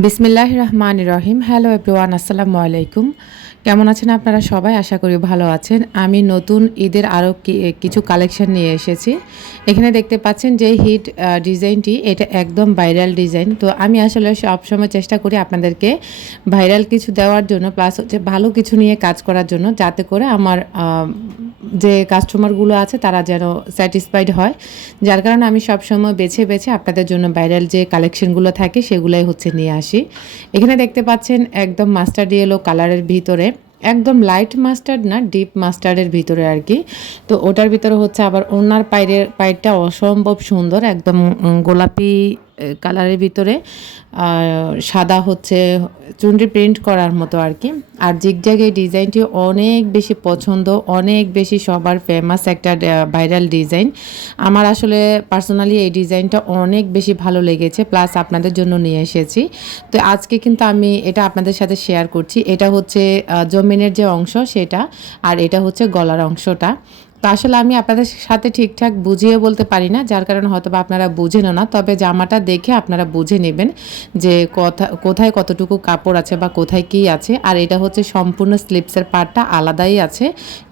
বিসমিল্লাহ রহমান রহিম। Hello everyone আসসালামু আলাইকুম। কেমন আছেন আপনারা সবাই? আশা করি ভালো আছেন। আমি নতুন ঈদের আরও কিছু কালেকশন নিয়ে এসেছি। এখানে দেখতে পাচ্ছেন যে হিট ডিজাইনটি, এটা একদম ভাইরাল ডিজাইন তো আমি আসলে সবসময় চেষ্টা করি আপনাদেরকে ভাইরাল কিছু দেওয়ার জন্য প্লাস হচ্ছে ভালো কিছু নিয়ে কাজ করার জন্য, যাতে করে আমার যে কাস্টমারগুলো আছে, তারা যেন স্যাটিসফাইড হয়। যার কারণে আমি সবসময় বেছে বেছে আপনাদের জন্য ভাইরাল যে কালেকশনগুলো থাকে, সেগুলোই হচ্ছে নিয়ে আসি। এখানে দেখতে পাচ্ছেন একদম মাস্টার্ড ইয়েলো কালারের ভিতরে, একদম লাইট মাস্টার্ড না ডিপ মাস্টার্ডের ভিতরে আর কি। তো ওটার ভিতরে হচ্ছে আবার ওনার পায়ের, পায়েরটা অসম্ভব সুন্দর, একদম গোলাপি কালারের ভিতরে। সাদা হচ্ছে চুনরি প্রিন্ট করার মতো আর কি। আর জিগজ্যাগ এই ডিজাইনটি অনেক বেশি পছন্দ, অনেক বেশি সবার ফেমাস একটা ভাইরাল ডিজাইন। আমার আসলে পার্সোনালি এই ডিজাইনটা অনেক বেশি ভালো লেগেছে প্লাস আপনাদের জন্য নিয়ে এসেছি। তো আজকে কিন্তু আমি এটা আপনাদের সাথে শেয়ার করছি। এটা হচ্ছে জমিনের যে অংশ সেটা, আর এটা হচ্ছে গলার অংশটা। তো আসলে আমি আপনাদের সাথে ঠিকঠাক বুঝিয়ে বলতে পারি না, যার কারণে হয়তো বা আপনারা বুঝেনও না। তবে জামাটা দেখে আপনারা বুঝে নেবেন যে কথা, কোথায় কতটুকু কাপড় আছে বা কোথায় কি আছে। আর এটা হচ্ছে সম্পূর্ণ স্লিপসের পার্টটা আলাদাই আছে।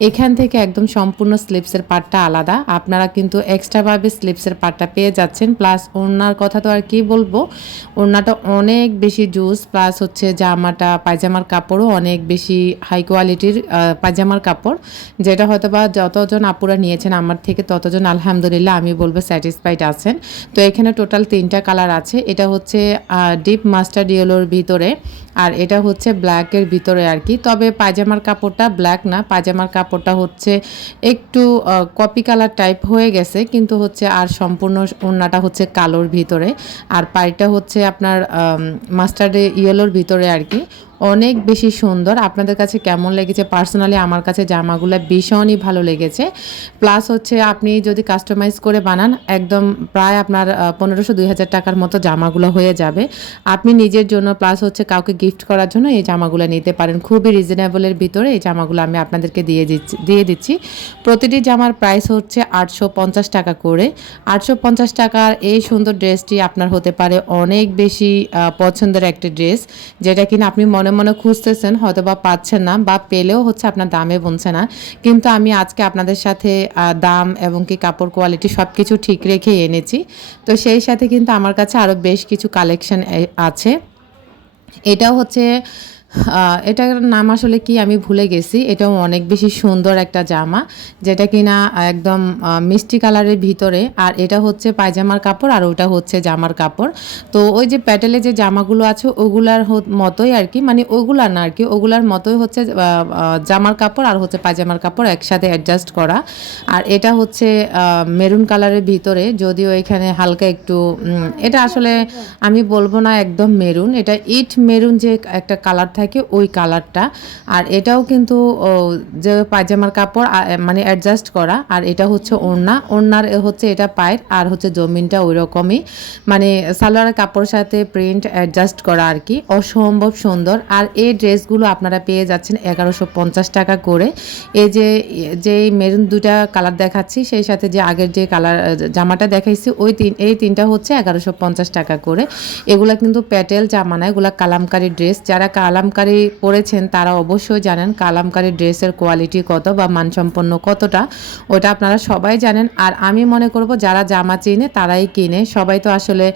এখান থেকে একদম সম্পূর্ণ স্লিপসের পার্টটা আলাদা। আপনারা কিন্তু এক্সট্রাভাবে স্লিপসের পার্টটা পেয়ে যাচ্ছেন। প্লাস ওড়নার কথা তো আর কি বলব, ওড়নাটা অনেক বেশি জুস, প্লাস হচ্ছে জামাটা, পায়জামার কাপড়ও অনেক বেশি হাই কোয়ালিটির পায়জামার কাপড়, যেটা হয়তো বা যতজন যতজন আপুরা নিয়েছেন আমার থেকে ততজন, আলহামদুলিল্লাহ, আমি বলব স্যাটিসফাইড আছেন। তো এখানে টোটাল তিনটা কালার আছে। এটা হচ্ছে ডিপ মাস্টার ইয়েলোর ভিতরে আর এটা হচ্ছে ব্ল্যাকের ভিতরে আর কি। তবে পায়জামার কাপড়টা ব্ল্যাক না, পায়জামার কাপড়টা হচ্ছে একটু কপি কালার টাইপ হয়ে গেছে, কিন্তু হচ্ছে আর সম্পূর্ণ ওড়নাটা হচ্ছে কালোর ভিতরে। আর পাইটা হচ্ছে আপনার মাস্টার্ড ইয়েলোর ভিতরে আর কি। অনেক বেশি সুন্দর। আপনাদের কাছে কেমন লেগেছে? পার্সোনালি আমার কাছে জামাগুলো ভীষণই ভালো লেগেছে। প্লাস হচ্ছে আপনি যদি কাস্টমাইজ করে বানান, একদম প্রায় আপনার পনেরোশো দুই হাজার টাকার মতো জামাগুলো হয়ে যাবে। আপনি নিজের জন্য প্লাস হচ্ছে কাউকে গিফট করার জন্য এই জামাগুলো নিতে পারেন। খুবই রিজনেবলের ভিতরে এই জামাগুলো আমি আপনাদেরকে দিয়ে দিচ্ছি দিয়ে দিচ্ছি। প্রতিটি জামার প্রাইস হচ্ছে আটশো পঞ্চাশ টাকা করে। আটশো পঞ্চাশ টাকার এই সুন্দর ড্রেসটি আপনার হতে পারে অনেক বেশি পছন্দের একটা ড্রেস যেটা কিনা আপনি মনে মনে মনে খুঁজতেছেন হয়তো বা পাচ্ছেন না বা পেলেও হচ্ছে আপনার দামে বলছে না। কিন্তু আমি আজকে আপনাদের সাথে দাম এবং কি কাপড় কোয়ালিটি সব কিছু ঠিক রেখে এনেছি। তো সেই সাথে কিন্তু আমার কাছে আরও বেশ কিছু কালেকশন আছে। এটাও হচ্ছে এটার নাম আসলে কি আমি ভুলে গেছি। এটাও অনেক বেশি সুন্দর একটা জামা, যেটা কিনা একদম মিষ্টি কালারের ভিতরে। আর এটা হচ্ছে পায়জামার কাপড় আর ওটা হচ্ছে জামার কাপড়। তো ওই যে প্যাটেলে যে জামাগুলো আছে, ওগুলার মতোই আর কি। মানে ওগুলার না আর কি, ওগুলার মতোই হচ্ছে জামার কাপড় আর হচ্ছে পায়জামার কাপড় একসাথে অ্যাডজাস্ট করা। আর এটা হচ্ছে মেরুন কালারের ভিতরে, যদিও এখানে হালকা একটু এটা আসলে আমি বলব না একদম মেরুন। এটা ইট মেরুন যে একটা কালার থাকে ওই কালারটা। আর এটাও কিন্তু যে পায়জামার কাপড় মানে অ্যাডজাস্ট করা, আর এটা হচ্ছে ওড়না। ওড়নার হচ্ছে এটা পায়ের, আর হচ্ছে জমিনটা ওই রকমই। মানে সালোয়ারের কাপড়ের সাথে প্রিন্ট অ্যাডজাস্ট করা আর কি। অসম্ভব সুন্দর। আর এই ড্রেসগুলো আপনারা পেয়ে যাচ্ছেন এগারোশো পঞ্চাশ টাকা করে। এই যে যে মেরুন দুটা কালার দেখাচ্ছি, সেই সাথে যে আগের যে কালার জামাটা দেখাইছি, ওই তিন, এই তিনটা হচ্ছে এগারোশো পঞ্চাশ টাকা করে। এগুলা কিন্তু প্যাটেল জামা না, এগুলা কালামকারি ড্রেস। যারা কালাম কালামকারি পরেছেন তারা অবশ্যই জানেন কালামকারি ড্রেসের কোয়ালিটি কত বা মানসম্পন্ন কতটা। ওটা আপনারা সবাই জানেন। আর আমি মনে করব, যারা জামা চিনে তারাই কিনে। সবাই তো আসলে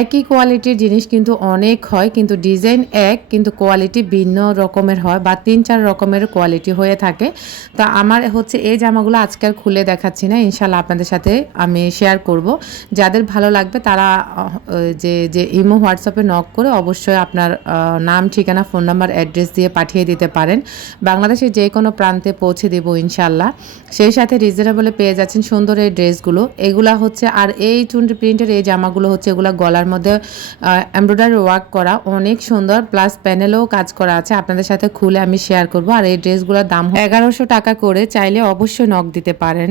একই কোয়ালিটির জিনিস কিন্তু অনেক হয়, কিন্তু ডিজাইন এক, কিন্তু কোয়ালিটি ভিন্ন রকমের হয় বা তিন, চার রকমের কোয়ালিটি হয়ে থাকে। তা আমার হচ্ছে এই জামাগুলো আজকাল খুলে দেখাচ্ছি না। ইনশাল্লাহ আপনাদের সাথে আমি শেয়ার করব। যাদের ভালো লাগবে তারা যে যে ইমো হোয়াটসঅ্যাপে নক করে অবশ্যই আপনার নাম, ঠিকানা ফোন নাম্বার অ্যাড্রেস দিয়ে পাঠিয়ে দিতে পারেন। বাংলাদেশের যে কোনো প্রান্তে পৌঁছে দেবো ইনশাল্লাহ সেই সাথে রিজনেবলে পেয়ে যাচ্ছেন সুন্দর এই ড্রেসগুলো। এগুলা হচ্ছে, আর এই টুয়েন্টি প্রিন্টের এই জামাগুলো হচ্ছে, এগুলো গলার মধ্যে এমব্রয়ডারি ওয়ার্ক করা অনেক সুন্দর। প্লাস প্যানেলেও কাজ করা আছে। আপনাদের সাথে খুলে আমি শেয়ার করব। আর এই ড্রেসগুলোর দাম এগারোশো টাকা করে। চাইলে অবশ্যই নখ দিতে পারেন।